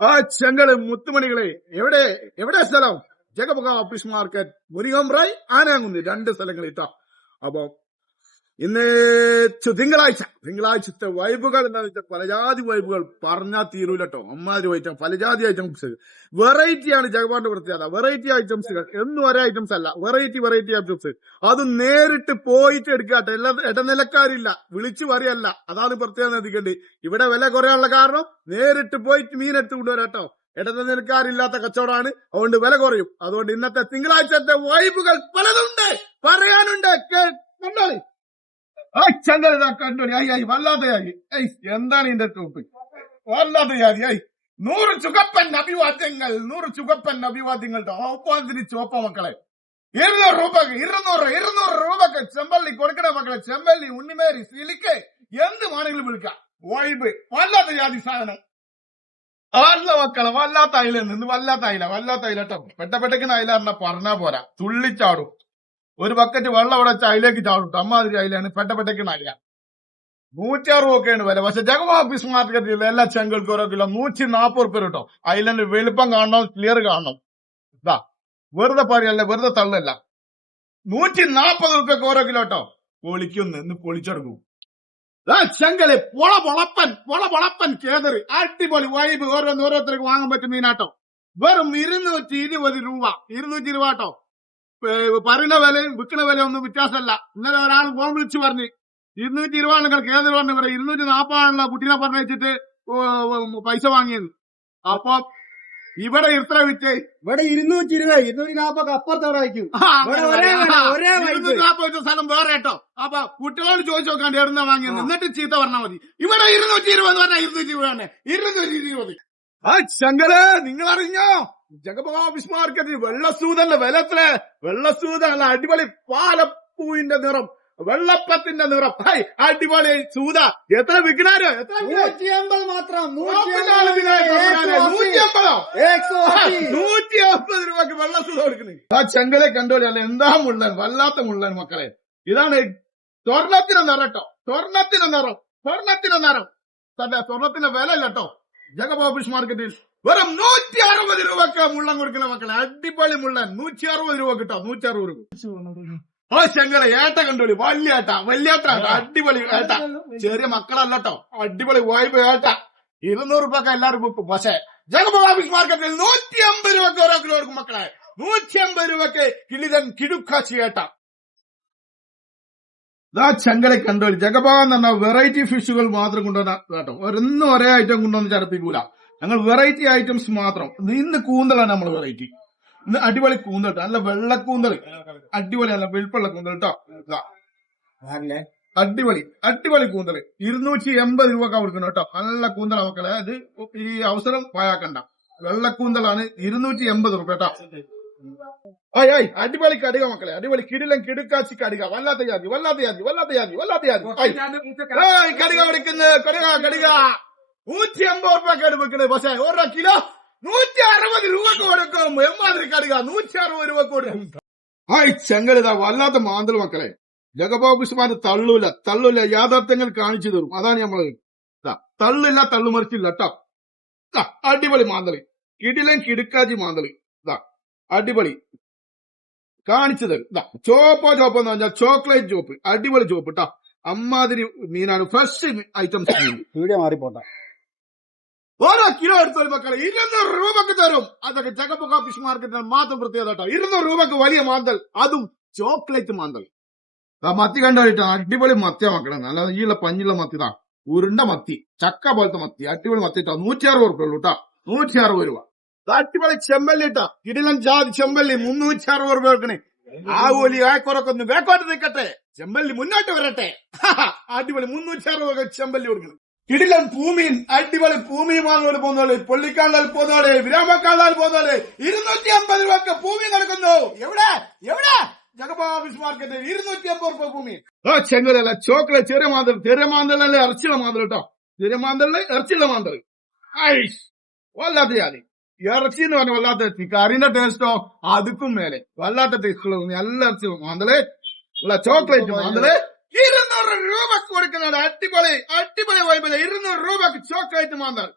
ആ ചെങ്കൾ മുത്തുമണികളെ എവിടെ എവിടെ സ്ഥലം? ജഗപക ഓഫീസ് മാർക്കറ്റ്. മുരികമ്പ്രായി ആനാങ്കുന്ന് രണ്ട് സ്ഥലങ്ങൾ അപ്പൊ ഇന്ന് തിങ്കളാഴ്ച തിങ്കളാഴ്ചത്തെ വൈബുകൾ എന്താണെന്ന് വെച്ചാൽ പലജാതി വൈബുകൾ പറഞ്ഞാൽ തീരൂലട്ടോ. അമ്മാതിരി ഐറ്റം പലജാതി ഐറ്റംസ്. വെറൈറ്റി ആണ് ജഗപാന്റെ പ്രത്യേകത. വെറൈറ്റി ഐറ്റംസുകൾ. എന്നും ഒരേ ഐറ്റംസ് അല്ല. Variety variety items. അത് നേരിട്ട് പോയിട്ട് എടുക്കാട്ടെ എല്ലാ ഇടനിലക്കാരില്ല. വിളിച്ചു പറയല്ല. അതാണ് പ്രത്യേകത ശ്രദ്ധിക്കേണ്ടത് ഇവിടെ വില കുറയാനുള്ള കാരണം നേരിട്ട് പോയിട്ട് മീനെടുത്ത് കൊണ്ടുവരാട്ടോ. ഇടനിലക്കാരില്ലാത്ത കച്ചവടമാണ്. അതുകൊണ്ട് വില കുറയും. അതുകൊണ്ട് ഇന്നത്തെ തിങ്കളാഴ്ചത്തെ വൈബുകൾ പലതുണ്ട്. പറയാനുണ്ട്. കേ- കണ്ടോളി. ആ ചങ്കൽ ഐ കണ്ടോളി ആയി. ഐ എന്താണ് ഇതിന്റെ ടോപ്പിക് വല്ലാതെയായി ആയി നൂറ് ചുകപ്പൻ അഭിവാദ്യങ്ങൾ നൂറ് ചുകപ്പൻ അഭിവാദ്യങ്ങൾ ഒപ്പത്തിന് ചോപ്പ മക്കളെ. ഇരുന്നൂറ് രൂപക്ക് ഇരുന്നൂറ് ഇരുന്നൂറ് രൂപക്ക് ചെമ്പള്ളി കൊടുക്കണ മക്കളെ. ചെമ്പള്ളി ഉണ്ണിമേരി സിലിക്ക് എന്ത് വേണമെങ്കിലും വിളിക്കാം. വൈബ് വല്ലാത്ത ജാതി സാധനം. വല്ല മക്കളെ വല്ലാത്ത അയില നിന്ന് വല്ലാത്ത അയില വല്ലാത്ത അയില കേട്ടോ പെട്ടപ്പെട്ടക്കിന് അയില പറഞ്ഞാ പോരാ. തുള്ളിച്ചാടും. ഒരു ബക്കറ്റ് വെള്ളം അവിടെ വെച്ചാൽ അതിലേക്ക് ചാടും. അമ്മാതിരി അതിലാണ് പെട്ടപ്പെട്ടക്കിന് അയില നൂറ്റി അറുപത് ഒക്കെയാണ് വില. പക്ഷെ ജഗമാ ഓഫീസ് മാർക്കറ്റിൽ എല്ലാ ചെങ്കൽക്കും ഓരോ കിലോ നൂറ്റി നാപ്പത് റുപ്യ കിട്ടും അയിലന്റെ വലുപ്പം കാണണം ക്ലിയർ കാണണം. ഇതാ വെറുതെ പറയല്ല വെറുതെ തള്ളല്ല. നൂറ്റി നാപ്പത് റുപ്യക്ക് ഓരോ കിലോ കേട്ടോ. പൊളിക്കുന്നു ഇന്ന് പൊളിച്ചെടുക്കും. ചെങ്കൽ പൊള പൊളപ്പൻ പൊള പൊളപ്പൻ കേതറ് അടിപൊളി വൈബ് ഓരോന്ന് ഓരോരുത്തർക്ക് വാങ്ങാൻ പറ്റും മീനാട്ടോ വെറും ഇരുന്നൂറ്റി ഇരുപത് രൂപ. ഇരുന്നൂറ്റി രൂപ കേട്ടോ പറയുന്ന വിലയും വിൽക്കുന്ന വില ഒന്നും വ്യത്യാസമല്ല. ഇന്നലെ ഒരാൾ ഫോൺ വിളിച്ചു പറഞ്ഞു ഇരുന്നൂറ്റി ഇരുപതാണ് നിങ്ങൾ കേന്ദ്ര പറഞ്ഞു ഇവിടെ ഇരുന്നൂറ്റി നാൽപ്പതാണല്ലോ കുട്ടീനെ പറഞ്ഞു വെച്ചിട്ട് പൈസ വാങ്ങിയത് അപ്പൊ ഇവിടെ ഇത്ര വിറ്റ് ഇവിടെ ഇരുന്നൂറ്റി ഇരുപത് ഇരുന്നൂറ്റി നാപ്പത് അപ്പുറത്തോടെ വയ്ക്കും. ഇരുന്നൂറ്റി നാൽപ്പത് സ്ഥലം വേറെ കേട്ടോ. അപ്പൊ കുട്ടികളോട് ചോദിച്ചു നോക്കാണ്ട് എവിടുന്ന വാങ്ങിയത് എന്നിട്ട് ചീത്ത പറഞ്ഞാൽ മതി. ഇവിടെ ഇരുന്നൂറ്റി ഇരുപത് പറഞ്ഞാൽ ഇരുന്നൂറ്റി ഇരുപത് തന്നെ. ഇരുന്നൂറ്റി ഇരുപത് ആ ശങ്കര നിങ്ങൾ അറിഞ്ഞോ? മാർക്കറ്റിൽ വെള്ളസൂതല്ല എത്ര വെള്ളസൂത അല്ല അടിപൊളി പാലപ്പൂവിന്റെ നിറം വെള്ളപ്പത്തിന്റെ നിറം. ഹൈ അടിപൊളി സൂത. എത്ര വിഘ്നാരോ എത്ര? നൂറ്റി അമ്പത് മാത്രം നൂറ്റി അമ്പതോ രൂപക്ക് വെള്ളസൂത കൊടുക്കുന്നത് ആ ചെങ്കലെ കണ്ടോളി അല്ല എന്താ മുള്ളൻ വല്ലാത്ത മുള്ളൻ മക്കളെ. ഇതാണ് സ്വർണത്തിന് നിറട്ടോ സ്വർണത്തിന് നിറം സ്വർണത്തിന് നിറം. തന്നെ സ്വർണത്തിന്റെ വില അല്ല കേട്ടോ. ജഗബാ ഫിഷ് മാർക്കറ്റിൽ വെറും നൂറ്റി അറുപത് രൂപക്ക് മുള്ളൻ കൊടുക്കുന്ന മക്കളെ. അടിപൊളി മുള്ളൻ നൂറ്റി അറുപത് രൂപ കിട്ടോ? നൂറ്റി അറുപത് രൂപ ഓ ശങ്കര ഏട്ട കണ്ടോളി. വലിയ ഏട്ട. വലിയ ഏട്ട. അടിപൊളി ഏട്ട. ചെറിയ മക്കളല്ലോ അടിപൊളി വൈബ് ഏട്ട. ഇരുന്നൂറ് രൂപക്ക് എല്ലാവരും വിൽക്കും പക്ഷേ ജഗബോഫിസ് മാർക്കറ്റിൽ നൂറ്റി അമ്പത് രൂപക്ക് ഓരോ കിലോ കൊടുക്കും മക്കളെ. നൂറ്റി അമ്പത് രൂപക്ക് കിളിതൻ കിടുക്കാച്ചി ഏട്ട. ഇതാ ചെങ്കല കണ്ടോളി. ജഗബാ എന്ന് പറഞ്ഞ വെറൈറ്റി ഫിഷുകൾ മാത്രം കൊണ്ടുവന്ന കേട്ടോ ഒരെന്നും ഒരേ ഐറ്റം കൊണ്ടുവന്ന് ചടപ്പിക്കൂല ഞങ്ങൾ വെറൈറ്റി ഐറ്റംസ് മാത്രം. ഇന്ന് കൂന്തലാണ് നമ്മൾ വെറൈറ്റി ഇന്ന് അടിപൊളി കൂന്തൽ കേട്ടോ നല്ല വെള്ളക്കൂന്തൽ അടിപൊളി നല്ല വെളുപ്പുള്ള കൂന്തൽ കേട്ടോ അടിപൊളി. അടിപൊളി കൂന്തൽ ഇരുന്നൂറ്റി എൺപത് രൂപ കൊടുക്കണം കേട്ടോ നല്ല കൂന്തല മക്കളെ. അത് ഈ അവസരം പായാക്കണ്ട വെള്ളക്കൂന്തലാണ് ഇരുന്നൂറ്റി എൺപത് രൂപ കേട്ടോ ആയ് ആയ്. അടിപൊളി കടുക മക്കളെ. അടിപൊളി കിടിലം കിടുക്കാച്ചി കടുക. വല്ലാത്ത ജാതി വല്ലാത്ത ജാതി വല്ലാത്ത ജാതി വല്ലാത്ത ജാതി. കടുക പഠിക്കുന്നത് കടിക കടിക. നൂറ്റി അമ്പത് രൂപക്കാണ് വെക്കണത് പക്ഷെ ഓരോ കിലോ നൂറ്റി അറുപത് രൂപ കൊടുക്കും. എമ്മാതിരി കടിക. നൂറ്റി അറുപത് രൂപ കൊടുക്കും. ഹായ് ചെങ്കലിതാ വല്ലാത്ത മാന്തൽ മക്കളെ. ജഗബോബുസ്മാര് തള്ളൂല തള്ളൂല യാഥാർത്ഥ്യങ്ങൾ കാണിച്ചു തരും. അതാണ് നമ്മൾ തള്ളില്ല തള്ളുമറിച്ചില്ല കേട്ടോ അടിപൊളി മാന്തളി കിടിലൻ കിടുക്കാജി മാന്തളി ഇതാ അടിപൊളി. കാണിച്ചു തരും. ദാ, ചോപ്പോ ചോപ്പോ എന്ന് പറഞ്ഞാൽ ചോക്ലേറ്റ് ചോപ്പ്. അടിപൊളി ചോപ്പ് കേട്ടോ അമ്മാതിരി മീനാണ്. Fresh items. വീഡിയോ മാറിപ്പോട്ടെ. ഓരോ കിലോ എടുത്തോളൂ മക്കളെ ഇരുന്നൂറ് രൂപക്ക് തരും. അതൊക്കെ ചക്കപ്പൊക്ക ഫിഷ് മാർക്കറ്റിൽ മാത്രം പ്രത്യേകത കേട്ടോ ഇരുന്നൂറ് രൂപക്ക് വലിയ മാന്തൽ അതും ചോക്ലേറ്റ് മാന്തൽ. മത്തി കണ്ടോട്ടോ അടിപൊളി മത്തിയ മക്കളെ. നല്ല ഈയുള്ള പഞ്ഞുള്ള മത്തിതാ ഉരുണ്ട മത്തി. ചക്ക പോലത്തെ മത്തി. അടിപൊളി മത്തി ഇട്ടാ നൂറ്റി അറുപത് റുപ്യ ഉള്ളൂ കേട്ടോ നൂറ്റി അറുപത് രൂപ അടിപൊളി ചെമ്പല്ലി ഇട്ടാ കിടിലൻ ജാതി ചെമ്പല്ലി മുന്നൂറ്റി അറുപത് രൂപ വെക്കണേ. ആ ഒലി ആക്കുറൊക്കെ ഒന്ന് വേക്കോട്ട് നിൽക്കട്ടെ ചെമ്പല്ലി മുന്നോട്ട് വരട്ടെ. അടിപൊളി. മുന്നൂറ്റി അറുപത് ചെമ്പല്ലി കൊടുക്കണം. കിടിലൻ പൂമീൻ അടിപൊളി പൂമീൻ വാങ്ങോട് പോന്നോളെ പൊള്ളിക്കാണ്ടാൽ പോന്നോളെ വിരാമക്കാണ്ടാൽ പോന്നോളെ ഇരുന്നൂറ്റി അമ്പത് രൂപക്ക് ഭൂമി നടക്കുന്നു എവിടെ? എവിടെ? ജഗബാബിസ് മാർക്കറ്റ് ഇരുന്നൂറ്റി അമ്പത് രൂപ ഭൂമി. ഓ ചെങ്ങലല്ല ചോക്ലേറ്റ് ചെറിയ മാന്തൽ ചെറിയ മാന്തലല്ലേ ഇറച്ചിയുള്ള മാന്തൽ കേട്ടോ? ചെറിയ മാന്തലിൽ ഇറച്ചിയുള്ള മാന്തൽ. ഐഷ് വല്ലാത്ത ജാതി. ഇറച്ചി എന്ന് പറഞ്ഞ വല്ലാത്ത ഇറച്ചി കറിന്റെ ടേസ്റ്റോ അതുക്കും മേലെ. വല്ലാത്ത ടേസ്റ്റ് ഉള്ളത് നല്ല ഇറച്ചി മാന്തൽ ഉള്ള ചോക്ലേറ്റ് മാന്തൽ. ഇരുന്നൂറ് രൂപ കൊടുക്കുന്ന അടിപൊളി അടിപൊളി വൈബിൽ ഇരുന്നൂറ് രൂപക്ക് ചോക്ലേറ്റ് മാന്താൽ.